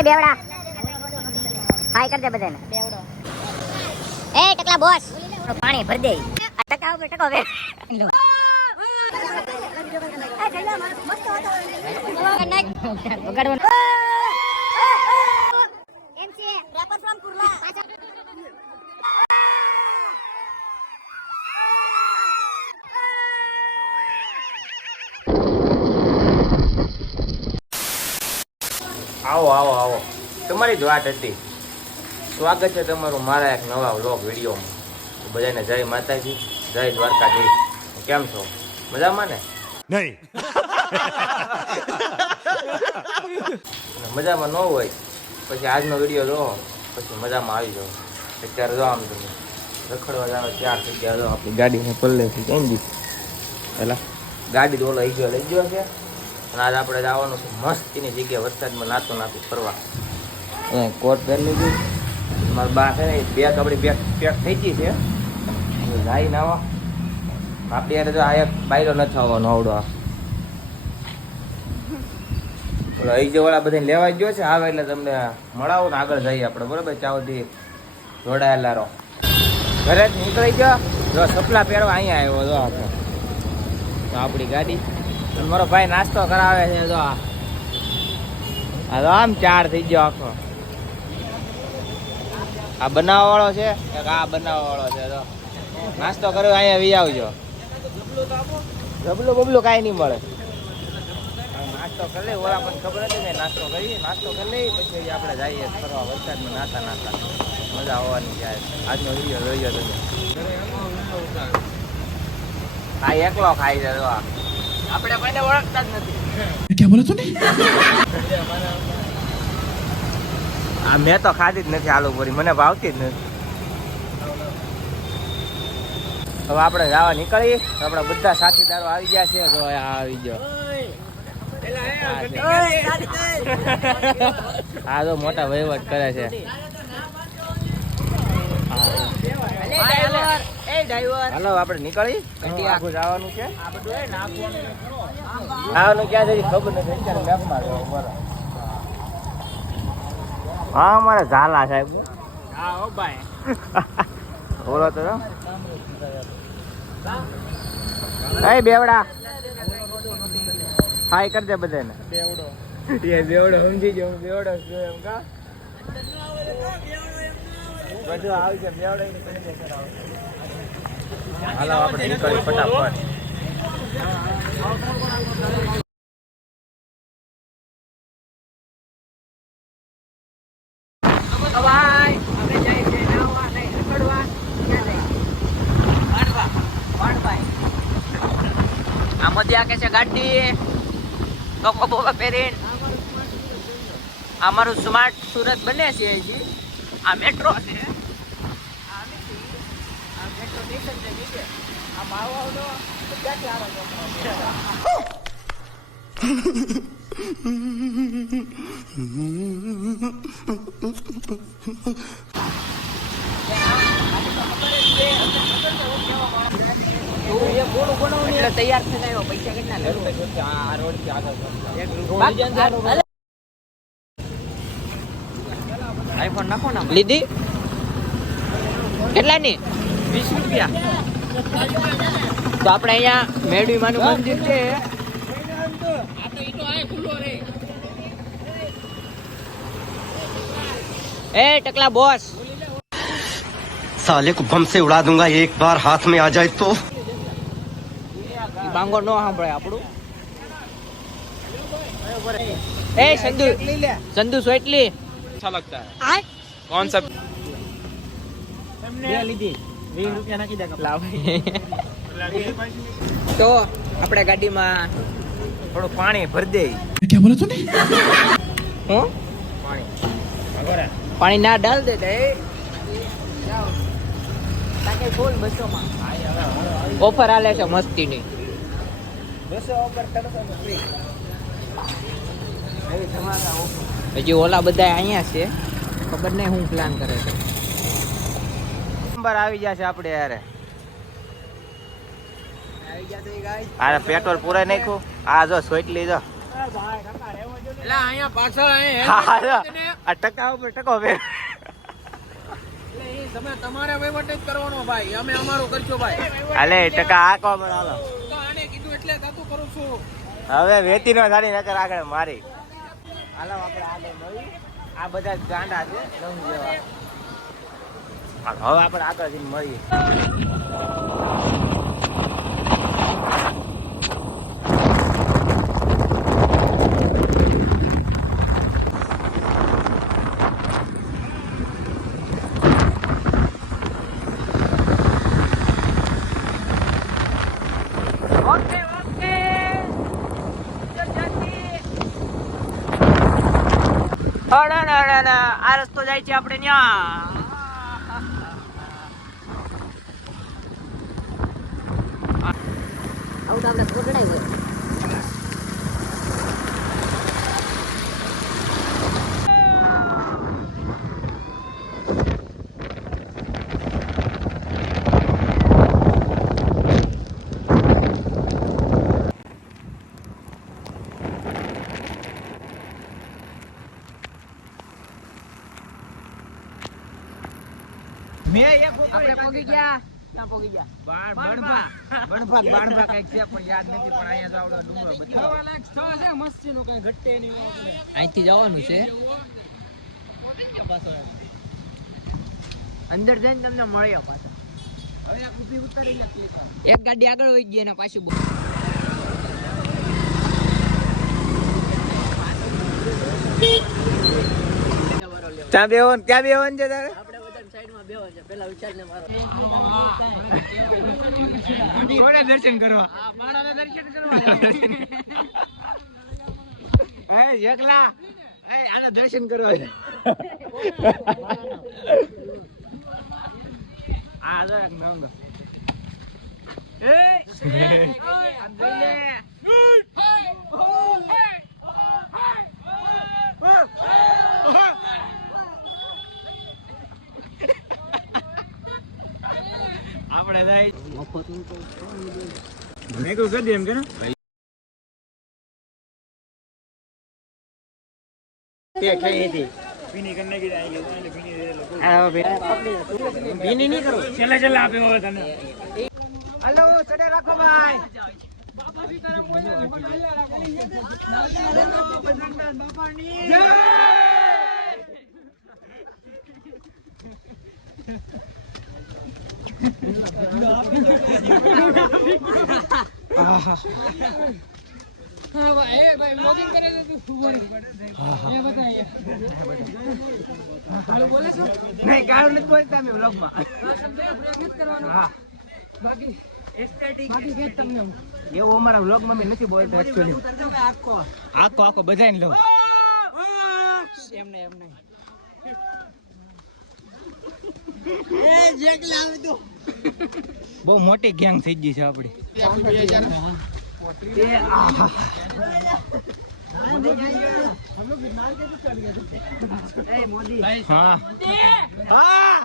એ બેવડા. હાય કરજે બધાને. એ ટકલા બોસ? પાણી ભર દે. આ ટકા ઉપર ટકો બે. વગાડવાનું એમ છે રેપર ફ્રોમ કુર્લા આવો આવો આવો. તમારી જ વાત હતી. સ્વાગત છે તમારું મારા એક નવા વ્લોગ વિડીયોમાં. બધાને જય માતાજી જય દ્વારકાજી કેમ છો? મજામાં ને? નહીં. મજામાં ન હોય પછી આજનો વીડિયો જોવો પછી મજામાં આવી જાઓ. અત્યારે જો આમ તમે રખડવા જાવ ત્યાર થઈ ગયા આપણી ગાડીને પલ્લેથી કેમ દી પેલા ગાડી તો ઓલો લઈ ગયો લઈ ગયો છે. અને આજે આપણે જવાનું છે મસ્તીની જગ્યાએ વરસાદમાં નાતું નાતું ફરવા. અને કોટ પહેરી લીધું. મારા બા છે ને બેગ આપણી બેગ પેક થઈ ગઈ છે. જાય નાવા આપણે યાર જો આ એક બાયરો નથી આવવાનો આવડો આ. બધા વાળા બધાને લેવા ગયો છે આવે એટલે તમને મળાવો ને આગળ જઈએ આપણે બરોબર? ચાવથી જોડાયેલા રહો. ઘરે નીકળી ગયો. જો સપલા પહેરવા અહીંયા આવ્યો જો આપણે. તો આપણી ગાડી. મારો ભાઈ નાસ્તો કરાવે છે જો આ. તો આમ ચાર થઈ ગયો આખો. આ બનાવવા વાળો છે? એક આ બનાવવા વાળો છે તો નાસ્તો કર્યો, અહીંયા વી આવજો. બબલું બબલું કાંઈ નહીં મળે. નાસ્તો કરી લઈ ઓલા પણ ખબર હતી ને નાસ્તો કરી નાસ્તો કરી લઈ પછી આપણે જઈએ ફરવા વરસાદમાં નાતા નાતા મજા આવવાની જાય આજનો વીડિયો જોઈ તમે. આ એકલો ખાઈ છે તો આ. આપણે કોઈને ઓળખતા જ નથી. ક્યાં બોલો તું આ મેં તો ખાધી જ નથી આલુ પૂરી મને ભાવતી જ નથી. હવે આપણે જવા નીકળીએ. આપણા બધા સાથીદારો આવી ગયા છે. તો આવી ગયો. આ તો મોટા વહીવટ કરે છે. હાલો આપણે નીકળી. આખું જવાનું છે. આવવાનું ક્યાં છે ખબર નથી. અત્યારે મેપમાં જો બરાબર હા અમારે ઝાલા સાહેબ. બોલો તો. જો. એ બેવડા એ કરજે બધાને. બેવડો. એ બેવડો સમજી હું બેવડો છું એમ કા? બધું આવશે બેવડો. હાલો, આપણે નીકળી ફટાફટ. કે છે ગાડી? લોકો બોવા પહેરીને. અમારું સ્માર્ટ સુરત બને છે આ મેટ્રો છે આ નથી. આ મેટ્રો સ્ટેશન છે નીચે આ માવાઓનો બધાથી આવે લોકો. એટલે તૈયાર થઈને આવ્યો પૈસા કેટલા રોડથી આગળ આઈફોન નાખો ને લીધી? કેટલાની? વીસ રૂપિયા. તો આપણે અહીંયા મેળવીમાનું મંદિર છે. એ ટકલા બોસ. સાલે કો સે ઉડા દુંગા એક બાર હાથ મે આ જાય તો બાંગો નો સાંભળે આપણું. એ સંધુ સંધુ સોટલી અચ્છા લગતા હે કોણ સબ લીધી. તો આપણે ગાડીમાં થોડું પાણી ભરી દે. ક્યાં બોલો તું હું? પાણી. પાણી ના ડાલ દે દે. ઓફર આલે છે મસ્તીની. હજી ઓલા બધા અહીંયા છે. ખબર નહીં હું પ્લાન કરે છે. નંબર આવી જશે છે આપણે યારે આ પેટ્રોલ પૂરાઈ નાખ્યું. આ જો સોટલી જો. અહીંયા પાછળ હા, હા, જો. આ ટકા ઉપર ટકો બે. એટલે એ તમે તમારે વહીવટ જ કરવાનો ભાઈ. અમે અમારું કરજો ભાઈ. આ કો મને હાલો. તો આને કીધું એટલે તાતું કરું છું. હવે વેતી નો સારી નકર આગળ મારી. હાલો આપણે આગળ આ બધા ગાંડા છે રંગ જેવા. હાલો, હવે આપણે આગળ જઈને મળીએ. આ રસ્તો જાય છે આપણે ત્યાં. આવું તો આપણે કોટડાઈ ગયું આપણે પોગી ગયા ક્યાં પોગી ગયા. બણભા બણભા બણભા કંઈક છે પણ યાદ નથી પણ અહીંયા તો આવડો ડુંગરો બતાવો અહીંથી જવાનું છે. અંદર જઈને તમને મળ્યો પાછો. એક. ગાડી આગળ વહી ગઈ એના પાછું બહુ ત્યાં બેવન ક્યાં બેવન છે તારે. કોને દર્શન કરવા દર્શન કરવા એ એકલા એ આના દર્શન કરવા આ જો એક નંગ એ આમ જોઈ લે આપણે જાય. મેં કહ્યું કરી દે એમ કે ભીની નહીં કરો. છેલ્લે છેલ્લે આપ્યો હવે તને. હલો ચડે રાખો ભાઈ. નહીં ગાળું નથી બોલતા હા. એવું અમારા વ્લોગ મેં નથી બોલતા એકચ્યુઅલી આખો આખો બધાને લો એમ એમને. બહુ મોટી ગેંગ થઈ ગઈ છે આપડી. એ આહા. હા.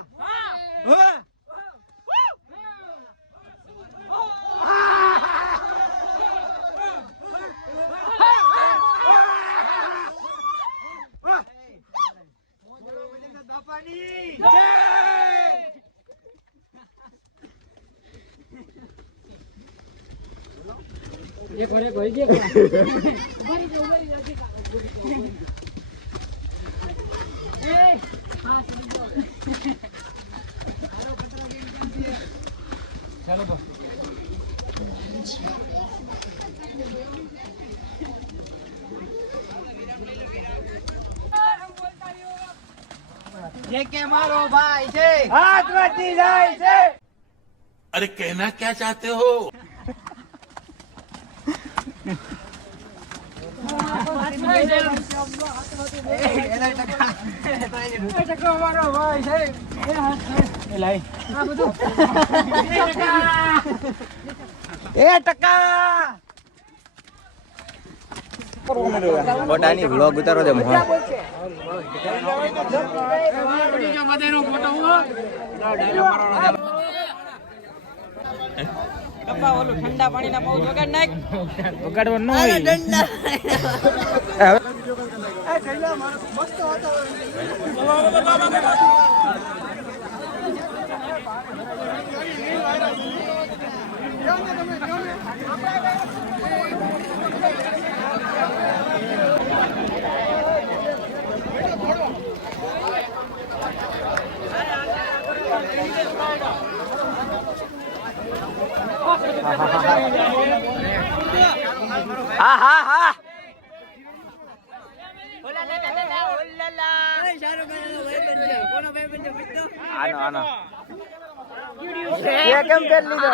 ઘરે ભાઈ જે ચાલો બસ જે કે મારો ભાઈ છે. હાથ જાય છે. અરે કહેના ક્યાં ચાહતે હો? એ ટકા પોતાની વ્લોગ ઉતારો દે મોહ ડબ્બા ઓલું ઠંડા પાણીના બહુ વગાડ નાખ. વગાડવા ન હોય. હા હા હા. આનો આનો. કેમ કરી લીધો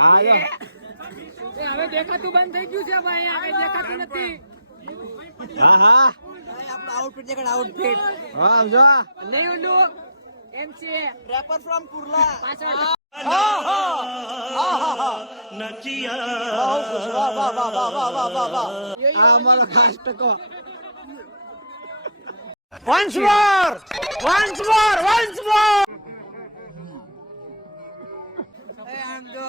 હવે દેખાતું બંધ થઈ ગયું છે ભાઈ આ કઈ દેખાતું નથી. હા હા. આપણો આઉટફિટ દેખાડ આઉટફિટ હા આમ જો નહીં ઓલું એમ છે રેપર ફ્રોમ કુર્લા પાછળ આ અમારો ખાસ ટકો once more once more once more આમ જો.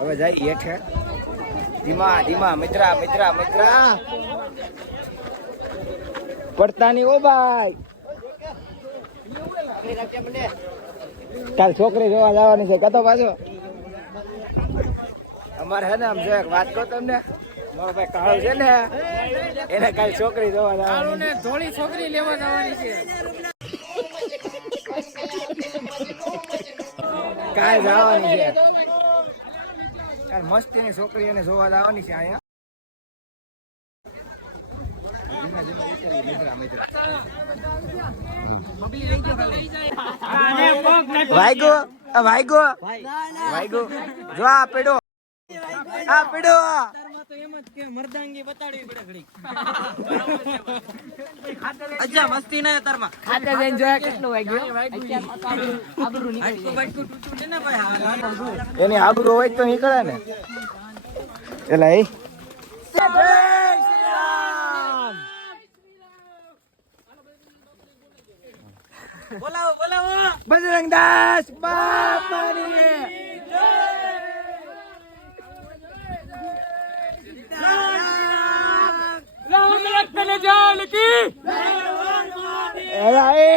હવે જાય હેઠે. ધીમા ધીમા મિત્રા મિત્રા મિત્રા. પડતા નહીં ઓ ભાઈ. કાલ છોકરી જોવા જવાની છે. કતો પાછો? અમારે હે ને આમ જો એક વાત કહો તમને. મારો ભાઈ કાળો છે ને એને કાલ છોકરી જોવા જવાની ને ધોળી છોકરી લેવા જવાની છે. કાલ જવાની છે. કાલ મસ્તીની છોકરી એને જોવા લાવવાની છે અહીંયા. ભાઈ ગો વાઈગો આ વાઈગો વાઈગો જો આ પેડો. આ પેડો. તો એમ જ કે મર્દાંગી બતાડવી પડે ઘડી અચ્છા મસ્તી ના તારમાં ખાતે જઈને જોયા કેટલું વાગ્યું? હાડકું બાડકું તૂટું ને ભાઈ એની આબરૂ હોય તો નીકળે ને. એલા એ. બોલાવો બોલાવો. બજરંગ દાસ બાપાની એલા એ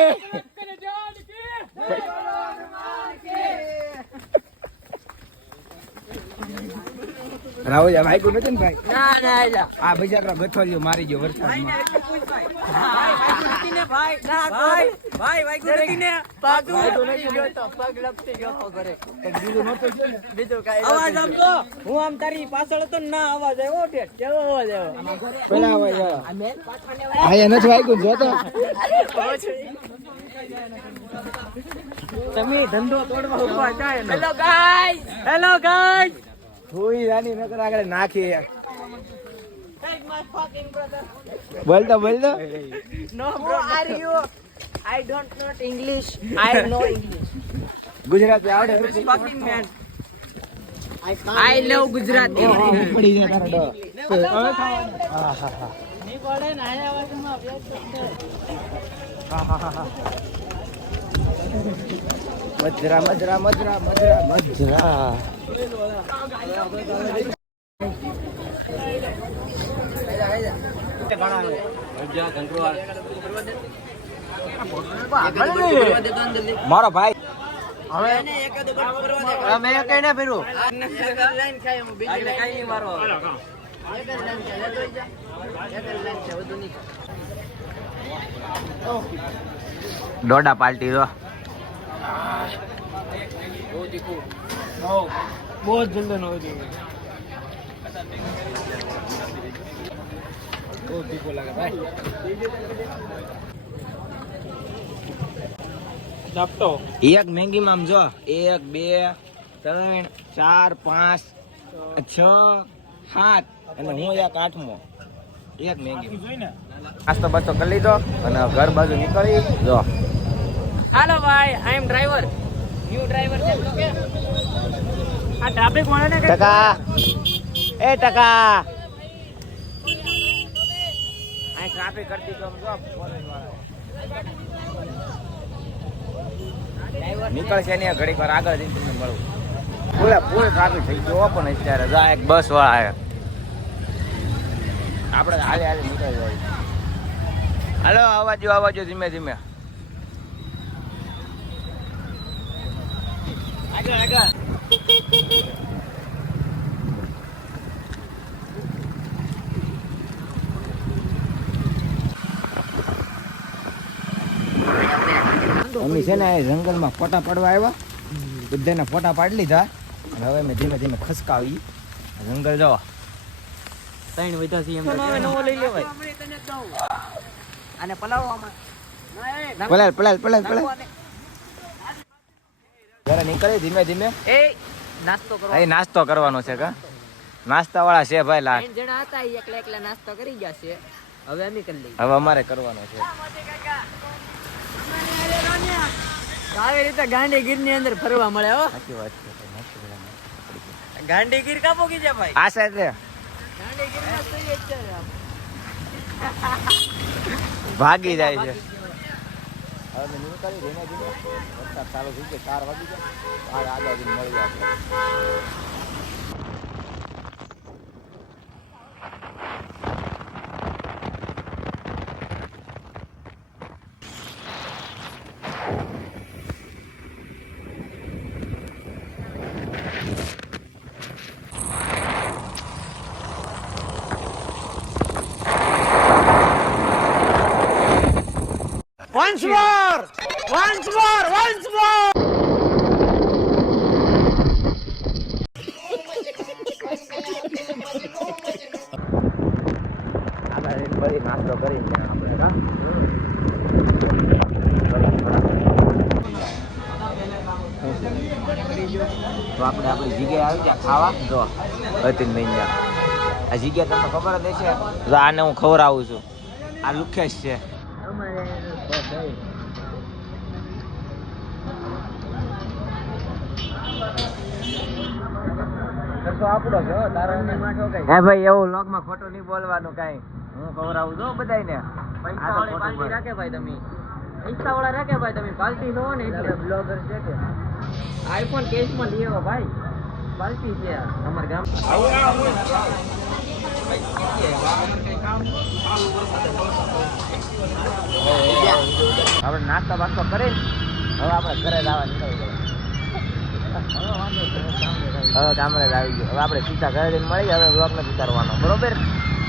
રાહુલ આ ભાઈ નથી ને ભાઈ? ના ના એલા આ બજાર ગઠોલિયો મારી ગયો વરસાદમાં. ભાઈ ભાઈ ભાઈ. ભાઈ તમે ધંધો તોડવા હેલો ગાય હેલો થોડી રાની નકર આગળ નાખી બોલતો બોલતો no bro are you I don't know English I know English Gujarati આવડે fucking man I love Gujarati. પડી જાય તારો ડો. હા હા હા. મજરા મજરા મજરા મજરા મજરા. મારો ભાઈ. હવે કઈ ના ફેરું કઈ નહીં મારો દોડા પાલટી દો જલ્દી નો હોય બહુ તીખું લાગે ભાઈ એક મેંગી માં જો, એક, બે, ત્રણ, ચાર, પાંચ, છ, સાત, અને હું એક આઠમો. એક મેંગી. નાસ્તો બાસ્તો કરી લીધો અને ઘર બાજુ નીકળી, જો. હાલો ભાઈ I am driver new driver છે ઓકે આ ટ્રાફિક વાળાને ટકા. એ ટકા. આ ટ્રાફિક કરતી તો જો પોલીસવાળા. નીકળશે ને ઘડીક વાર આગળ જઈને તમને મળું. પૂરે પૂરે ટ્રાફિક થઈ ગયો પણ અત્યારે જા એક બસ વાળા આવ્યા આપણે હાલે હાલે નીકળી જાય હાલો આવાજો આવાજો ધીમે ધીમે. આગળ આગળ અમે છે ને જંગલમાં ફોટા પાડવા આવ્યા. બધાના ફોટા પાડી લીધા. અને હવે અમે ધીમે ધીમે ખસકાવી. જંગલ જવા. ત્રણ વધ્યા છીએ એમ નવો નવો લઈ લેવાય. અને પલાવવામાં. પલાલ પલાલ પલાલ પલાલ ઘરે નીકળી ધીમે ધીમે. એ નાસ્તો કરો અહીં નાસ્તો કરવાનો છે કા? નાસ્તા વાળા છે ભાઈ લાટ જણા હતા એકલા એકલા નાસ્તો કરી ગયા છે. હવે અમે કરી લઈએ. હવે અમારે કરવાનો છે. આવી રીતે ગાંધીગીરની અંદર ફરવા મળે હો. સાચી વાત છે કરવાનો. ગાંધીગીર કાપો કી ભાઈ? આ સાઈડ રે એ ભાગી જાય છે. હવે નીકળી ધીમે ધીમે. વરસાદ ચાલુ થઈ ગયો, ચાર વાગી ગયા આ આગળ જઈને મળીએ આપણે Once more! Once more! Once more! આગળ જઈને ફરી નાસ્તો કરીને આપણે તો આપણે આપણી જગ્યાએ આવી ગયા ખાવા? જો અતિન મહિના આ જગ્યા તમને ખબર જ છે જો આને હું ખવડાવું છું. આ લુખેશ છે. હે ભાઈ એવું લોગમાં ખોટું નહીં બોલવાનું કાંઈ. હું ખવડાવું છું બધાયને. પૈસા વાળી પાર્ટી રાખે ભાઈ તમે. પૈસા વાળા રાખે ભાઈ તમે પાર્ટી નો ને એટલે બ્લોગર છે કે? આઈફોન કેસમાં લઈ આવો ભાઈ. પાર્ટી છે આ. અમારા ગામ આપણે નાસ્તા બાસ્તો કરી હવે આપણે ઘરે જવા નીકળી ગયા. હવે ગામડે આવી ગયો. હવે આપણે સીધા ઘરે જઈને મળી હવે બ્લોક નથી કરવાનો બરોબર?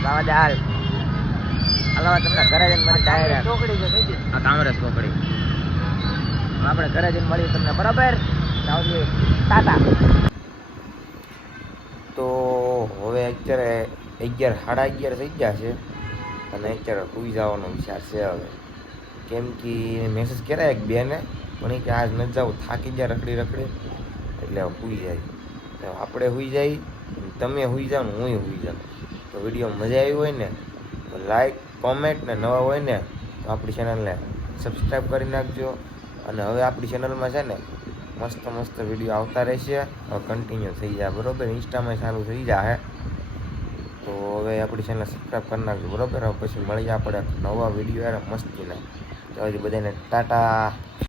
જવા દે હાલ. હાલો તમને ઘરે જઈને મળી ડાયરેક્ટ ચોકડી થઈ ગઈ. આ કામરે ચોકડી. આપણે ઘરે જઈને મળીએ તમને બરોબર? આવજો. ટાટા. તો હવે અત્યારે અગિયાર સાડા અગિયાર થઈ ગયા છે. અને અત્યારે સુઈ જવાનો વિચાર છે હવે. કેમ કે મેસેજ કરાય એક બેને પણ કે આજ ન જાવ થાકી ગયા રખડી રખડી. એટલે સુઈ જાય. આપણે સુઈ જાય તમે સુઈ જાઓ હું સુઈ જાઉં. તો વીડિયો મજા આવી હોય ને લાઈક કોમેન્ટ ને નવા હોય ને, તો આપણી ચેનલને સબસ્ક્રાઈબ કરી નાખજો. અને હવે આપણી ચેનલમાં છે ને, મસ્ત મસ્ત વીડિયો આવતા રહેશે. હવે કન્ટિન્યુ થઈ જાય, બરોબર? ઇન્સ્ટામાં ચાલુ થઈ જાય તો હવે આપણી ચેનલ સબસ્ક્રાઈબ કરી નાખજો, બરોબર? હવે પછી મળીએ આપણે નવા વીડિયો યાર, મસ્તીના. તો હજી બધાને ટાટા.